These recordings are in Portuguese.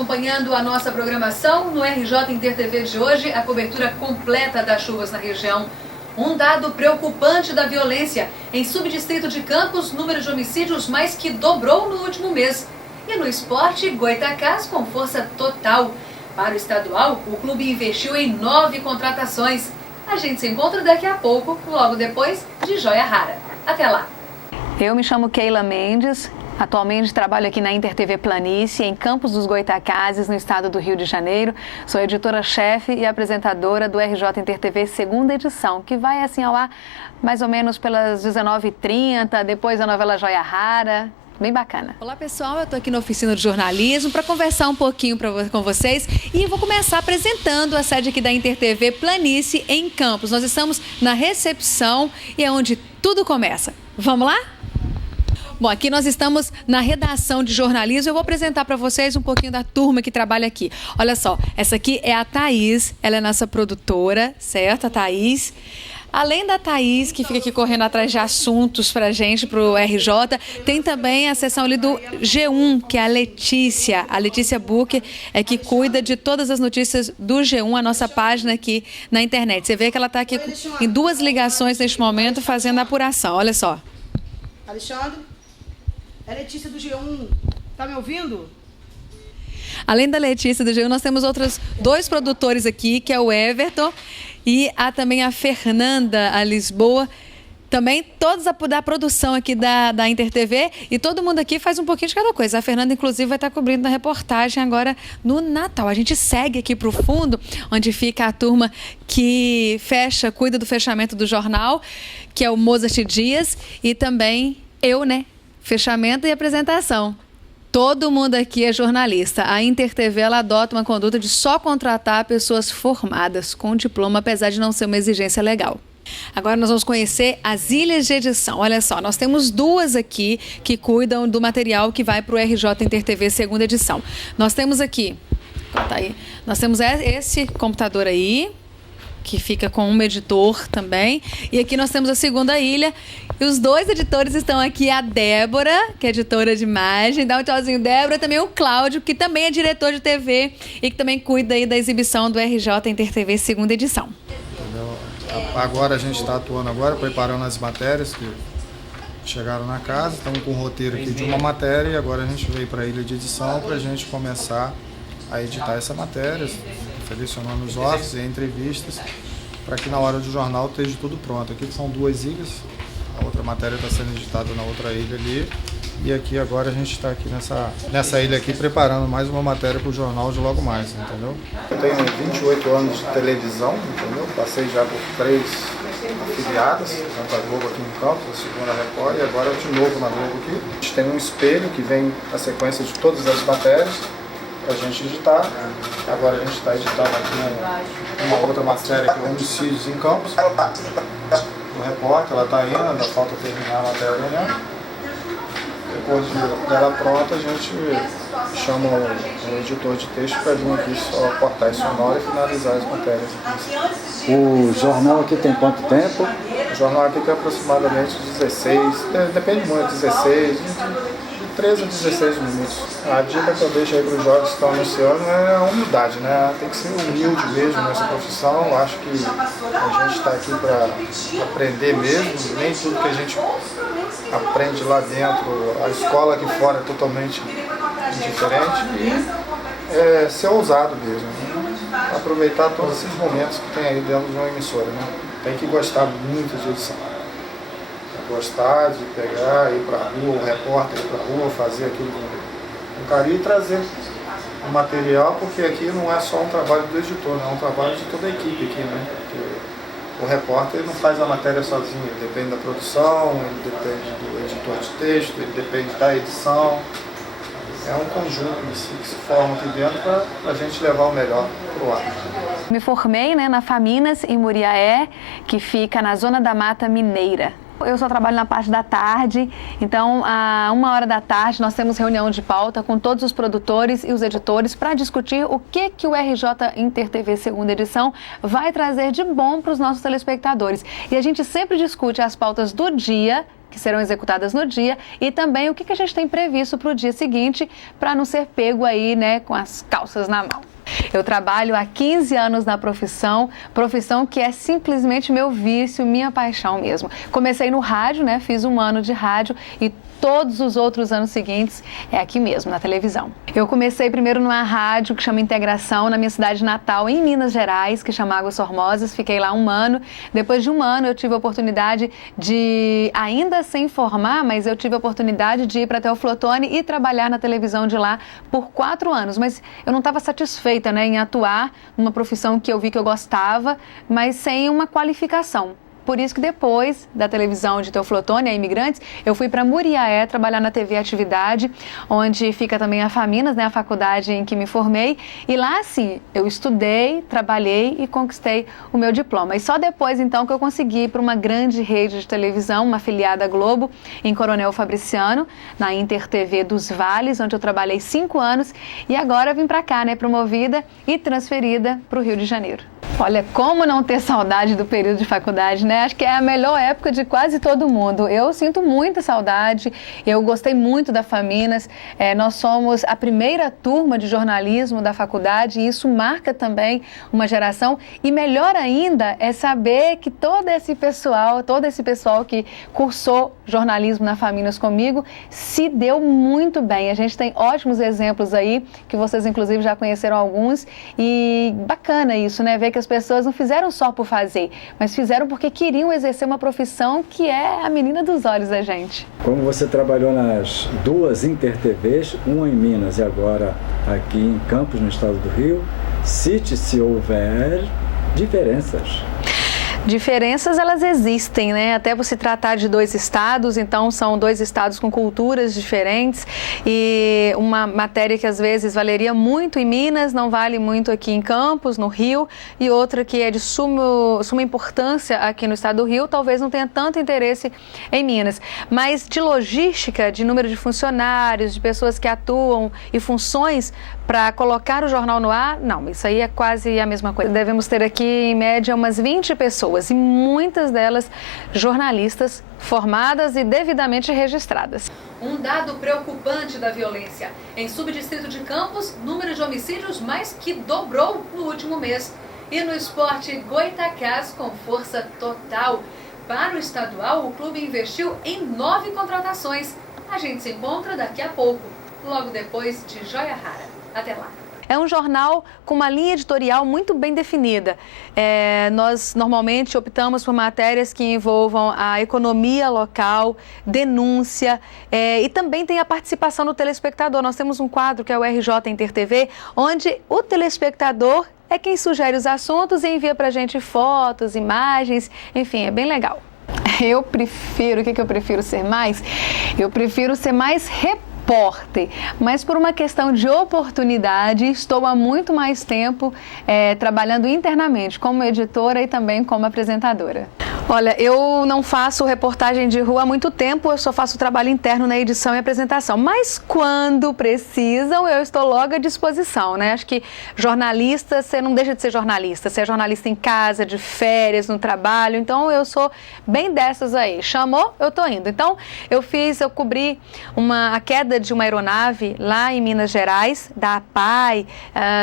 acompanhando a nossa programação no RJ Inter TV de hoje, a cobertura completa das chuvas na região. Um dado preocupante da violência. Em subdistrito de Campos, número de homicídios mais que dobrou no último mês. E no esporte, Goitacás com força total. Para o estadual, o clube investiu em 9 contratações. A gente se encontra daqui a pouco, logo depois de Joia Rara. Até lá! Eu me chamo Keila Mendes. Atualmente trabalho aqui na Inter TV Planície, em Campos dos Goitacazes, no estado do Rio de Janeiro. Sou editora-chefe e apresentadora do RJ Inter TV segunda edição, que vai assim ao ar mais ou menos pelas 19h30, depois da novela Joia Rara. Bem bacana. Olá pessoal, eu estou aqui na oficina de jornalismo para conversar um pouquinho com vocês e vou começar apresentando a sede aqui da Inter TV Planície em Campos. Nós estamos na recepção e é onde tudo começa. Vamos lá? Bom, aqui nós estamos na redação de jornalismo. Eu vou apresentar para vocês um pouquinho da turma que trabalha aqui. Olha só, essa aqui é a Thaís, ela é nossa produtora, certo? A Thaís. Além da Thaís, que fica aqui correndo atrás de assuntos pra gente, pro RJ, tem também a seção ali do G1, que é a Letícia. A Letícia Bucher é que cuida de todas as notícias do G1, a nossa página aqui na internet. Você vê que ela está aqui em 2 ligações neste momento, fazendo a apuração. Olha só. Alexandre, é Letícia do G1. Tá me ouvindo? Além da Letícia do G1, nós temos outros 2 produtores aqui, que é o Everton e também a Fernanda, a Lisboa. Também todos da produção aqui da Inter TV e todo mundo aqui faz um pouquinho de cada coisa. A Fernanda, inclusive, vai estar cobrindo a reportagem agora no Natal. A gente segue aqui para o fundo, onde fica a turma que cuida do fechamento do jornal, que é o Mozart Dias, e também eu, né? Fechamento e apresentação. Todo mundo aqui é jornalista. A Inter TV ela adota uma conduta de só contratar pessoas formadas com diploma, apesar de não ser uma exigência legal. Agora nós vamos conhecer as ilhas de edição. Olha só, nós temos 2 aqui que cuidam do material que vai para o RJ Inter TV segunda edição. Nós temos aqui, tá aí, nós temos esse computador aí, que fica com um editor também. E aqui nós temos a segunda ilha. E os 2 editores estão aqui, a Débora, que é editora de imagem. Dá um tchauzinho, Débora. Também o Cláudio, que também é diretor de TV e que também cuida aí da exibição do RJ Inter TV segunda edição. Entendeu? Agora a gente está atuando preparando as matérias que chegaram na casa. Estamos com o roteiro aqui de uma matéria e agora a gente veio para a ilha de edição para a gente começar a editar essa matéria, selecionando os offices e entrevistas, para que na hora do jornal esteja tudo pronto. Aqui são 2 ilhas, a outra matéria está sendo editada na outra ilha ali, e aqui agora a gente está aqui nessa ilha aqui preparando mais uma matéria para o jornal de logo mais, entendeu? Eu tenho 28 anos de televisão, entendeu? Passei já por 3 afiliadas, tanto a Globo aqui em Campos, a segunda Record, e agora de novo na Globo aqui. A gente tem um espelho que vem a sequência de todas as matérias, para a gente editar. Agora a gente está editando aqui uma outra matéria que é Homicídios em Campos. O repórter, ela está indo, ainda falta terminar a matéria amanhã. Depois dela pronta, a gente chama o editor de texto para vir aqui só cortar isso sonoro e finalizar as matérias. O jornal aqui tem quanto tempo? O jornal aqui tem aproximadamente 16, depende muito, 16, de 13 a 16 minutos. A dica que eu deixo aí para os jovens que estão anunciando é a humildade, né? Tem que ser humilde mesmo nessa profissão. Eu acho que a gente está aqui para aprender mesmo, nem tudo que a gente aprende lá dentro, a escola aqui fora é totalmente diferente, e ser ousado mesmo, né? Aproveitar todos esses momentos que tem aí dentro de uma emissora, né? Tem que gostar muito de edição. Gostar de pegar, ir para a rua, o repórter ir para a rua, fazer aquilo com carinho e trazer o material, porque aqui não é só um trabalho do editor, não é um trabalho de toda a equipe aqui, né? Porque o repórter não faz a matéria sozinho, ele depende da produção, ele depende do editor de texto, ele depende da edição. É um conjunto que se forma aqui dentro para a gente levar o melhor para o ar. Me formei, né, na Faminas, em Muriaé, que fica na Zona da Mata Mineira. Eu só trabalho na parte da tarde, então a 1h da tarde nós temos reunião de pauta com todos os produtores e os editores para discutir o que o RJ Inter TV segunda edição vai trazer de bom para os nossos telespectadores. E a gente sempre discute as pautas do dia que serão executadas no dia e também o que a gente tem previsto para o dia seguinte, para não ser pego aí, né, com as calças na mão. Eu trabalho há 15 anos na profissão que é simplesmente meu vício, minha paixão mesmo. Comecei no rádio, né, fiz 1 ano de rádio e todos os outros anos seguintes é aqui mesmo, na televisão. Eu comecei primeiro numa rádio que chama Integração, na minha cidade natal, em Minas Gerais, que chama Águas Formosas. Fiquei lá 1 ano. Depois de 1 ano, eu tive a oportunidade de, ainda sem formar, mas eu tive a oportunidade de ir para Teoflotone e trabalhar na televisão de lá por 4 anos. Mas eu não estava satisfeita, né, em atuar numa profissão que eu vi que eu gostava, mas sem uma qualificação. Por isso que depois da televisão de Teoflotone, a Imigrantes, eu fui para Muriaé trabalhar na TV Atividade, onde fica também a Faminas, né, a faculdade em que me formei. E lá, sim, eu estudei, trabalhei e conquistei o meu diploma. E só depois, então, que eu consegui ir para uma grande rede de televisão, uma afiliada à Globo, em Coronel Fabriciano, na Inter TV dos Vales, onde eu trabalhei 5 anos. E agora vim para cá, né, promovida e transferida para o Rio de Janeiro. Olha, como não ter saudade do período de faculdade, né? Acho que é a melhor época de quase todo mundo. Eu sinto muita saudade, eu gostei muito da Faminas. Nós somos a primeira turma de jornalismo da faculdade e isso marca também uma geração. E melhor ainda é saber que todo esse pessoal que cursou jornalismo na Faminas comigo, se deu muito bem. A gente tem ótimos exemplos aí, que vocês inclusive já conheceram alguns. E bacana isso, né? Ver que as pessoas não fizeram só por fazer, mas fizeram porque queriam exercer uma profissão que é a menina dos olhos da gente. Como você trabalhou nas 2 Inter-TVs, uma em Minas e agora aqui em Campos, no estado do Rio, cite se houver diferenças. Diferenças, elas existem, né? Até por se tratar de 2 estados, então são 2 estados com culturas diferentes e uma matéria que às vezes valeria muito em Minas, não vale muito aqui em Campos, no Rio, e outra que é de suma importância aqui no estado do Rio, talvez não tenha tanto interesse em Minas. Mas de logística, de número de funcionários, de pessoas que atuam e funções para colocar o jornal no ar, não, isso aí é quase a mesma coisa. Devemos ter aqui, em média, umas 20 pessoas e muitas delas jornalistas formadas e devidamente registradas. Um dado preocupante da violência. Em subdistrito de Campos, número de homicídios mais que dobrou no último mês. E no esporte, Goitacás com força total. Para o estadual, o clube investiu em 9 contratações. A gente se encontra daqui a pouco, logo depois de Joia Rara. Até lá. É um jornal com uma linha editorial muito bem definida. Nós normalmente optamos por matérias que envolvam a economia local, denúncia e também tem a participação do telespectador. Nós temos um quadro que é o RJ Inter TV, onde o telespectador é quem sugere os assuntos e envia pra gente fotos, imagens, enfim, é bem legal. Eu prefiro, o que eu prefiro ser mais? Eu prefiro ser mais repórter, mas por uma questão de oportunidade, estou há muito mais tempo trabalhando internamente como editora e também como apresentadora. Olha, eu não faço reportagem de rua há muito tempo, eu só faço trabalho interno na edição e apresentação. Mas quando precisam, eu estou logo à disposição, né? Acho que jornalista, você não deixa de ser jornalista. Você é jornalista em casa, de férias, no trabalho. Então, eu sou bem dessas aí. Chamou, eu tô indo. Então, eu cobri a queda de uma aeronave lá em Minas Gerais, da APAI.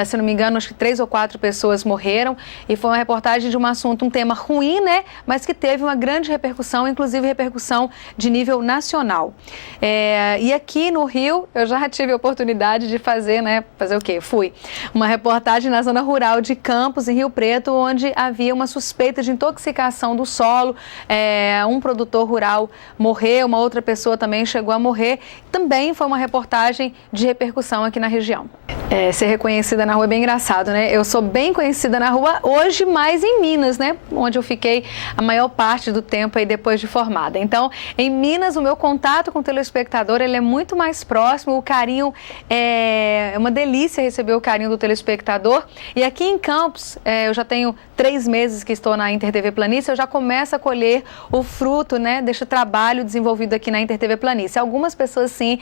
Se não me engano, acho que 3 ou 4 pessoas morreram. E foi uma reportagem de um assunto, um tema ruim, né? Mas que teve uma grande repercussão, inclusive repercussão de nível nacional. E aqui no Rio, eu já tive a oportunidade de fazer o quê? Fui uma reportagem na zona rural de Campos, em Rio Preto, onde havia uma suspeita de intoxicação do solo. Um produtor rural morreu, uma outra pessoa também chegou a morrer. Também foi uma reportagem de repercussão aqui na região. Ser reconhecida na rua é bem engraçado, né? Eu sou bem conhecida na rua hoje, mais em Minas, né? Onde eu fiquei a maior parte do tempo aí depois de formada. Então, em Minas, o meu contato com o telespectador, ele é muito mais próximo, o carinho é uma delícia receber o carinho do telespectador. E aqui em Campos, eu já tenho 3 meses que estou na Inter TV Planície, eu já começo a colher o fruto, né, deste trabalho desenvolvido aqui na Inter TV Planície. Algumas pessoas, sim,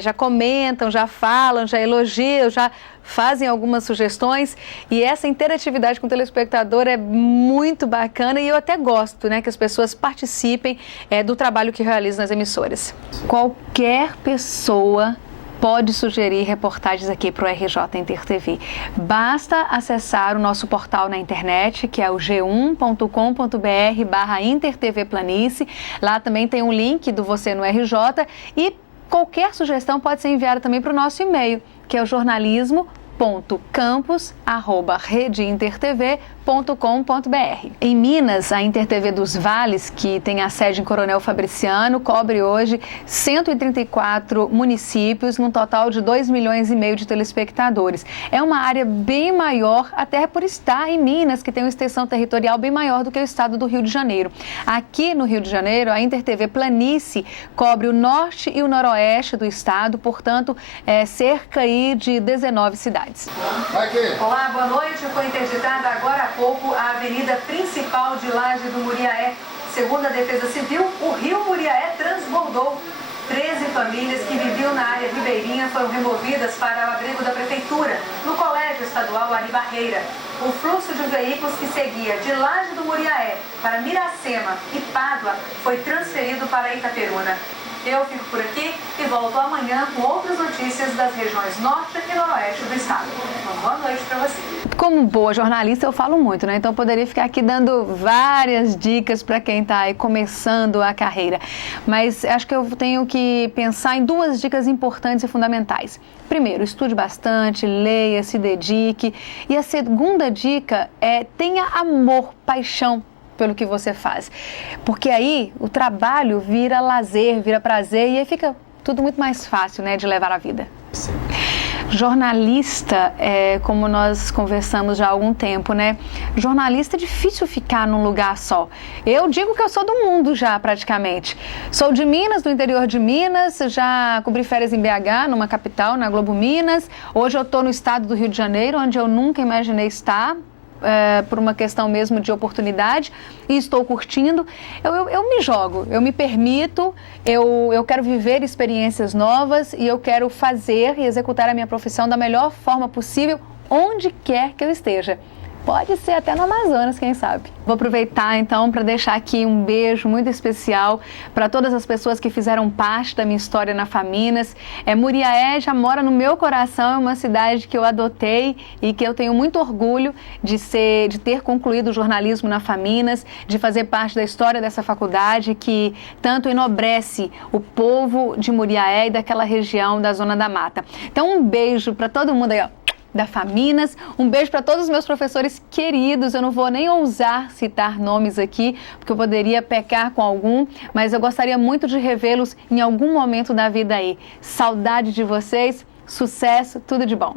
já comentam, já falam, já elogiam, já fazem algumas sugestões e essa interatividade com o telespectador é muito bacana e eu até gosto, né, que as pessoas participem do trabalho que realizam nas emissoras. Qualquer pessoa pode sugerir reportagens aqui para o RJ Inter TV. Basta acessar o nosso portal na internet, que é o g1.com.br/InterTVPlanície. Lá também tem um link do Você no RJ e qualquer sugestão pode ser enviada também para o nosso e-mail, que é o jornalismo.campus@redeintertv.com.br. Em Minas, a InterTV dos Vales, que tem a sede em Coronel Fabriciano, cobre hoje 134 municípios, num total de 2,5 milhões de telespectadores. É uma área bem maior, até por estar em Minas, que tem uma extensão territorial bem maior do que o estado do Rio de Janeiro. Aqui no Rio de Janeiro, a InterTV Planície cobre o norte e o noroeste do estado, portanto, cerca aí de 19 cidades. Olá, boa noite. Foi interditada agora há pouco a avenida principal de Laje do Muriaé. Segundo a Defesa Civil, o rio Muriaé transbordou. 13 famílias que viviam na área ribeirinha foram removidas para o abrigo da Prefeitura, no Colégio Estadual Ari Barreira. O fluxo de veículos que seguia de Laje do Muriaé para Miracema e Pádua foi transferido para Itaperuna. Eu fico por aqui e volto amanhã com outras notícias das regiões norte e noroeste do estado. Uma boa noite para você. Como boa jornalista, eu falo muito, né? Então, eu poderia ficar aqui dando várias dicas para quem está aí começando a carreira. Mas acho que eu tenho que pensar em 2 dicas importantes e fundamentais. Primeiro, estude bastante, leia, se dedique. E a segunda dica é tenha amor, paixão pelo que você faz. Porque aí o trabalho vira lazer, vira prazer e aí fica tudo muito mais fácil, né, de levar a vida. Sim. Jornalista, como nós conversamos já há algum tempo, né? Jornalista é difícil ficar num lugar só. Eu digo que eu sou do mundo já, praticamente. Sou de Minas, do interior de Minas, já cobri férias em BH, numa capital, na Globo Minas. Hoje eu estou no estado do Rio de Janeiro, onde eu nunca imaginei estar. Por uma questão mesmo de oportunidade e estou curtindo, eu me jogo, eu me permito, eu quero viver experiências novas e eu quero fazer e executar a minha profissão da melhor forma possível, onde quer que eu esteja. Pode ser até no Amazonas, quem sabe. Vou aproveitar então para deixar aqui um beijo muito especial para todas as pessoas que fizeram parte da minha história na Faminas. Muriaé já mora no meu coração, é uma cidade que eu adotei e que eu tenho muito orgulho de ter concluído o jornalismo na Faminas, de fazer parte da história dessa faculdade que tanto enobrece o povo de Muriaé e daquela região da Zona da Mata. Então um beijo para todo mundo aí, ó, da Faminas, um beijo para todos os meus professores queridos, eu não vou nem ousar citar nomes aqui, porque eu poderia pecar com algum, mas eu gostaria muito de revê-los em algum momento da vida aí. Saudade de vocês, sucesso, tudo de bom.